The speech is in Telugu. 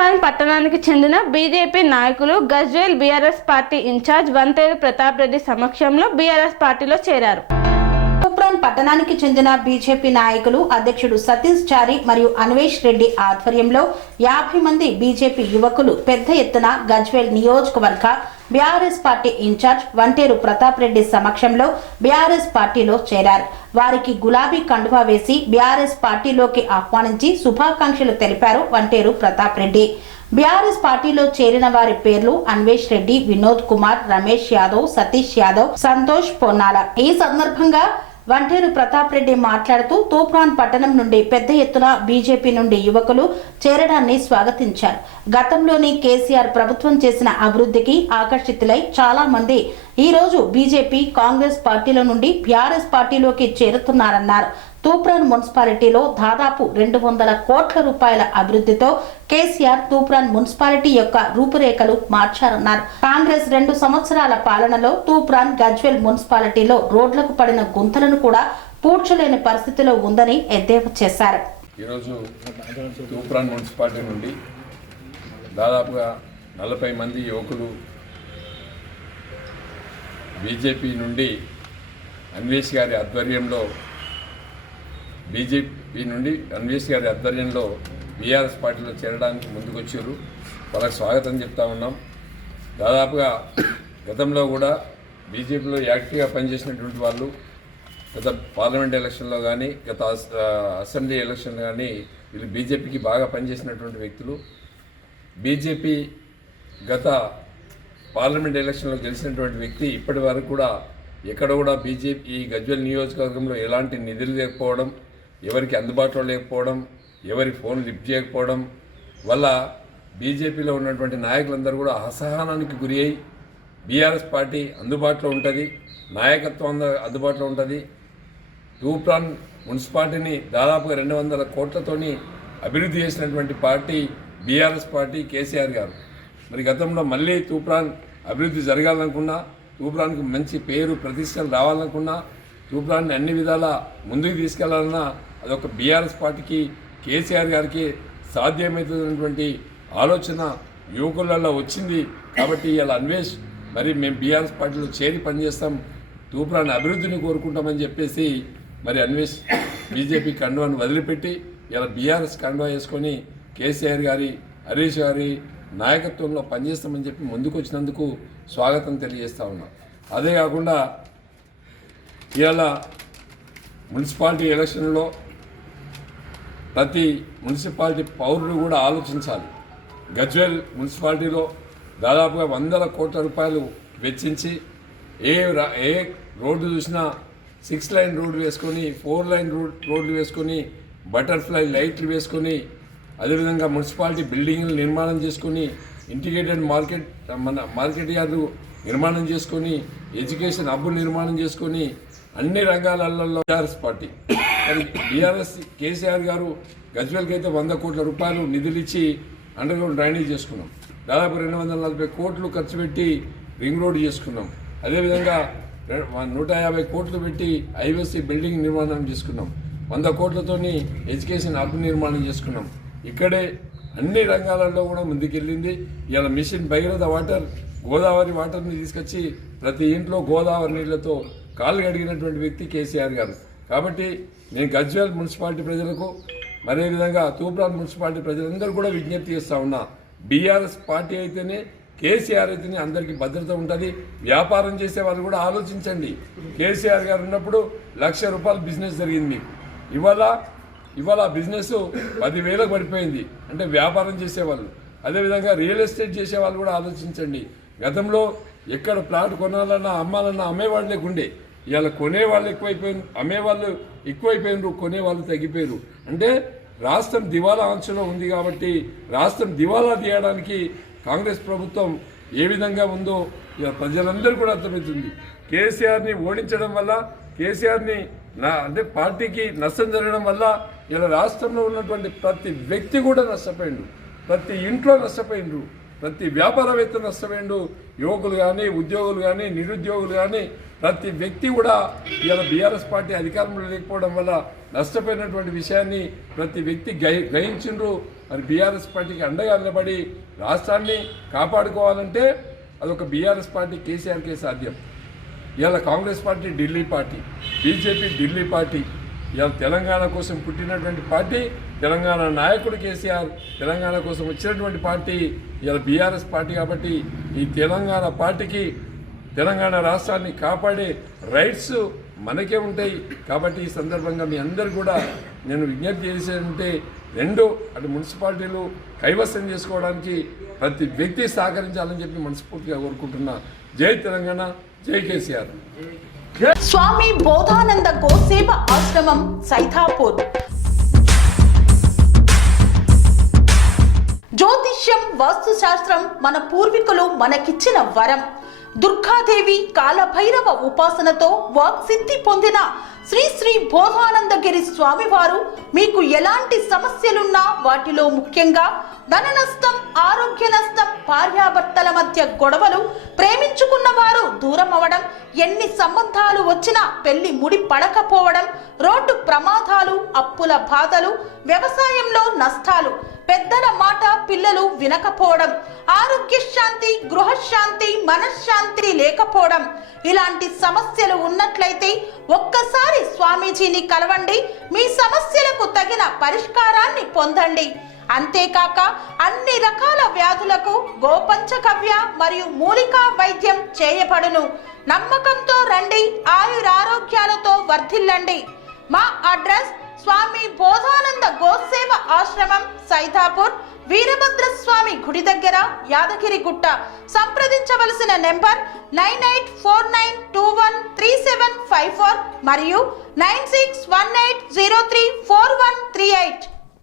తూప్రాన్ పట్టణానికి చెందిన బీజేపీ నాయకులు Gajwel BRS party in charge Vanteru Pratap Reddy సమక్షంలో బీఆర్ఎస్ పార్టీలో చేరారు. తూప్రాన్ పట్టణానికి చెందిన బీజేపీ నాయకులు అధ్యక్షుడు సతీష్ చారి మరియు అన్వేష్ రెడ్డి ఆధ్వర్యంలో 50 మంది బీజేపీ యువకులు పెద్ద ఎత్తున గజ్వేల్ నియోజకవర్గ BRS party incharge Vanteru Pratap Reddy సమక్షంలో బీఆర్ఎస్ పార్టీలో చేరారు. వారికి గులాబీ కండువా వేసి బీఆర్ఎస్ పార్టీలోకి ఆహ్వానించి శుభాకాంక్షలు తెలిపారు వంటేరు ప్రతాప్ రెడ్డి. బీఆర్ఎస్ పార్టీలో చేరిన వారి పేర్లు అన్వేష్ రెడ్డి, వినోద్ కుమార్, రమేష్ యాదవ్, సతీష్ యాదవ్, సంతోష్ పొన్నాల. ఈ సందర్భంగా వంటేరు ప్రతాప్ రెడ్డి మాట్లాడుతూ తూప్రాన్ పట్టణం నుండి పెద్ద ఎత్తున బీజేపీ నుండి యువకులు చేరడాన్ని స్వాగతించారు. గతంలోని కేసీఆర్ ప్రభుత్వం చేసిన అభివృద్ధికి ఆకర్షితులై చాలా మంది ఈ రోజు బీజేపీ, కాంగ్రెస్ పార్టీల నుండి బీఆర్ఎస్ పార్టీలోకి చేరుతున్నారన్నారు. తూప్రాన్ మున్సిపాలిటీలో దాదాపు 200 కోట్ల రూపాయల అభివృద్ధితో కేసీఆర్ తూప్రాన్ మున్సిపాలిటీ యొక్క రూపురేఖలు మార్చారన్నారు. కాంగ్రెస్ 2 సంవత్సరాల పాలనలో తూప్రాన్, గజ్వేల్ మున్సిపాలిటీలో రోడ్లకు పడిన గుంతలను కూడా పూడ్చలేని పరిస్థితిలో ఉందని ఎద్దేవా చేశారు. ఈరోజు తూప్రాన్ మున్సిపాలిటీ నుండి దాదాపుగా 40 మంది యువకులు బీజేపీ నుండి అన్వేష్ గారి ఆధ్వర్యంలో బీఆర్ఎస్ పార్టీలో చేరడానికి ముందుకొచ్చారు. వాళ్ళకి స్వాగతం చెప్తా ఉన్నాం. దాదాపుగా గతంలో కూడా బీజేపీలో యాక్టివ్గా పనిచేసినటువంటి వాళ్ళు గత పార్లమెంట్ ఎలక్షన్లో కానీ, గత అసెంబ్లీ ఎలక్షన్లో కానీ వీళ్ళు బీజేపీకి బాగా పనిచేసినటువంటి వ్యక్తులు. బీజేపీ గత పార్లమెంట్ ఎలక్షన్లో గెలిచినటువంటి వ్యక్తి ఇప్పటి వరకు కూడా ఎక్కడ కూడా బీజేపీ గజ్వేల్ నియోజకవర్గంలో ఎలాంటి నిధులు లేకపోవడం, ఎవరికి అందుబాటులో లేకపోవడం, ఎవరి ఫోన్ లిఫ్ట్ చేయకపోవడం వల్ల బీజేపీలో ఉన్నటువంటి నాయకులందరూ కూడా అసహనానికి గురి అయి బీఆర్ఎస్ పార్టీ అందుబాటులో ఉంటుంది, నాయకత్వం అందుబాటులో ఉంటుంది. తూప్రాన్ మున్సిపాలిటీని దాదాపుగా 200 కోట్లతోని అభివృద్ధి చేసినటువంటి పార్టీ బీఆర్ఎస్ పార్టీ, కేసీఆర్ గారు. మరి గతంలో మళ్ళీ తూప్రాన్ అభివృద్ధి జరగాలనుకున్నా, తూప్రాన్కి మంచి పేరు ప్రతిష్టలు రావాలనుకున్నా, తూప్రాన్ని అన్ని విధాల ముందుకు తీసుకెళ్లాలన్నా అదొక బీఆర్ఎస్ పార్టీకి, కేసీఆర్ గారికి సాధ్యమవుతున్నటువంటి ఆలోచన యువకులలో వచ్చింది. కాబట్టి ఇలా అన్వేష్ మరి మేము బీఆర్ఎస్ పార్టీలో చేరి పనిచేస్తాం, తూప్రాన్ అభివృద్ధిని కోరుకుంటామని చెప్పేసి మరి అన్వేష్ బీజేపీ కండువాను వదిలిపెట్టి ఇలా బీఆర్ఎస్ కండువా వేసుకొని కేసీఆర్ గారి, హరీష్ గారి నాయకత్వంలో పనిచేస్తామని చెప్పి ముందుకు వచ్చినందుకు స్వాగతం తెలియజేస్తా ఉన్నాం. అదే కాకుండా ఇవాళ మున్సిపాలిటీ ఎలక్షన్లో ప్రతి మున్సిపాలిటీ పౌరులు కూడా ఆలోచించాలి. గజ్వేల్ మున్సిపాలిటీలో దాదాపుగా 100 కోట్ల రూపాయలు వెచ్చించి ఏ రోడ్డు చూసినా 6 లైన్ రోడ్డు వేసుకొని, 4 లైన్ రోడ్లు వేసుకొని, బటర్ఫ్లై లైట్లు వేసుకొని, అదేవిధంగా మున్సిపాలిటీ బిల్డింగ్లు నిర్మాణం చేసుకొని, ఇంటిగ్రేటెడ్ మార్కెట్ యార్డు నిర్మాణం చేసుకొని, ఎడ్యుకేషన్ హబ్ నిర్మాణం చేసుకొని అన్ని రంగాలలో బీఆర్ఎస్ పార్టీ మరి బీఆర్ఎస్ కేసీఆర్ గారు గజ్వేల్కి అయితే 100 కోట్ల రూపాయలు నిధులు ఇచ్చి అండర్ గ్రౌండ్ డ్రైనేజ్ చేసుకున్నాం. దాదాపు 240 కోట్లు ఖర్చు పెట్టి రింగ్ రోడ్ చేసుకున్నాం. అదేవిధంగా 150 కోట్లు పెట్టి ఐవీసీ బిల్డింగ్ నిర్మాణం చేసుకున్నాం. 100 కోట్లతోని ఎడ్యుకేషన్ హబ్ నిర్మాణం చేసుకున్నాం. ఇక్కడే అన్ని రంగాలలో కూడా ముందుకెళ్ళింది. ఇలా మిషన్ భగీరథ వాటర్, గోదావరి వాటర్ని తీసుకొచ్చి ప్రతి ఇంట్లో గోదావరి నీళ్లతో కాళ్ళు కడిగినటువంటి వ్యక్తి కేసీఆర్ గారు. కాబట్టి నేను గజ్వేల్ మున్సిపాలిటీ ప్రజలకు, అదేవిధంగా తూప్రాన్ మున్సిపాలిటీ ప్రజలందరూ కూడా విజ్ఞప్తి చేస్తా ఉన్నా, బీఆర్ఎస్ పార్టీ అయితేనే, కేసీఆర్ అయితేనే అందరికీ భద్రత ఉంటుంది. వ్యాపారం చేసే వాళ్ళు కూడా ఆలోచించండి. కేసీఆర్ గారు ఉన్నప్పుడు ₹1,00,000 బిజినెస్ జరిగింది. ఇవాళ బిజినెస్ 10,000కు పడిపోయింది. అంటే వ్యాపారం చేసేవాళ్ళు, అదేవిధంగా రియల్ ఎస్టేట్ చేసేవాళ్ళు కూడా ఆలోచించండి. గతంలో ఎక్కడ ప్లాట్ కొనాలన్నా, అమ్మాలన్నా అమ్మేవాళ్ళు లేకుండే. ఇవాళ కొనేవాళ్ళు ఎక్కువైపోయినారు, అమ్మేవాళ్ళు ఎక్కువైపోయినారు, కొనేవాళ్ళు తగ్గిపోయారు. అంటే రాష్ట్రం దివాలా అంచులో ఉంది. కాబట్టి రాష్ట్రం దివాలా తీయడానికి కాంగ్రెస్ ప్రభుత్వం ఏ విధంగా ఉందో ఇలా ప్రజలందరూ కూడా అర్థమవుతుంది. కేసీఆర్ని ఓడించడం వల్ల, కేసీఆర్ని అంటే పార్టీకి నష్టం జరగడం వల్ల ఇలా రాష్ట్రంలో ఉన్నటువంటి ప్రతి వ్యక్తి కూడా నష్టపోయిండ్రు, ప్రతి ఇంట్లో నష్టపోయిండ్రు. ప్రతి వ్యాపారవేత్త నష్టపోయిండు. యువకులు కానీ, ఉద్యోగులు కానీ, నిరుద్యోగులు కానీ ప్రతి వ్యక్తి కూడా ఇవాళ బీఆర్ఎస్ పార్టీ అధికారంలో లేకపోవడం వల్ల నష్టపోయినటువంటి విషయాన్ని ప్రతి వ్యక్తి గ్రహించిండ్రు. మరి బీఆర్ఎస్ పార్టీకి అండగా నిలబడి రాష్ట్రాన్ని కాపాడుకోవాలంటే అదొక బీఆర్ఎస్ పార్టీ, కేసీఆర్కే సాధ్యం. ఇవాళ Congress party Delhi party, BJP Delhi party. ఇవాళ తెలంగాణ కోసం పుట్టినటువంటి పార్టీ, తెలంగాణ నాయకుడు కేసీఆర్ తెలంగాణ కోసం వచ్చినటువంటి పార్టీ ఇవాళ బీఆర్ఎస్ పార్టీ. కాబట్టి ఈ తెలంగాణ పార్టీకి తెలంగాణ రాష్ట్రాన్ని కాపాడే రైట్స్ మనకే ఉంటాయి. కాబట్టి ఈ సందర్భంగా మీ అందరు కూడా నేను విజ్ఞప్తి చేసేదంటే, రెండు అటు మున్సిపాలిటీలు కైవసం చేసుకోవడానికి ప్రతి వ్యక్తి సహకరించాలని చెప్పి మనస్ఫూర్తిగా కోరుకుంటున్నా. జై తెలంగాణ, జై కేసీఆర్. స్వామి బోధానంద గోసేవ ఆశ్రమం సైథాపూర్. జ్యోతిష్యం, వాస్తుశాస్త్రం మన పూర్వీకులు మనకిచ్చిన వరం. దుర్గాదేవి, కాలభైరవ ఉపాసనతో వాక్సిద్ధి పొందిన శ్రీ శ్రీ బోధానందగిరి స్వామివారు మీకు ఎలాంటి సమస్యలున్నా, వాటిలో ముఖ్యంగా ధన నష్టం, ఆరోగ్య నష్టం, భార్యాభర్తల మధ్య గొడవలు, ప్రేమించుకున్న వారు దూరం అవడం, ఎన్ని సంబంధాలు వచ్చినా పెళ్లి ముడి పడకపోవడం, రోడ్డు ప్రమాదాలు, అప్పుల బాధలు, వ్యవసాయంలో నష్టాలు, పెద్దల మాట పిల్లలు వినకపోవడం, ఆరోగ్య శాంతి, గృహశాంతి, మనశ్శాంతి లేకపోవడం, ఇలాంటి సమస్యలు ఉన్నట్లయితే ఒక్కసారి స్వామీజీని కలవండి. మీ సమస్యలకు తగిన పరిష్కారాన్ని పొందండి. అంతేకాక అన్ని రకాల వ్యాధులకు గోపంచగవ్య మరియు మూలికా వైద్యం చేయబడును. నమ్మకంతో రండి, ఆయురారోగ్యాలతో వర్ధిల్లండి. మా అడ్రస్ స్వామి బోధానంద గోసేవ ఆశ్రమం, సైథాపూర్, వీరభద్రస్వామి గుడి దగ్గర, యాదగిరిగుట్ట. సంప్రదించవలసిన నెంబర్ 9849213754 మరియు 96180341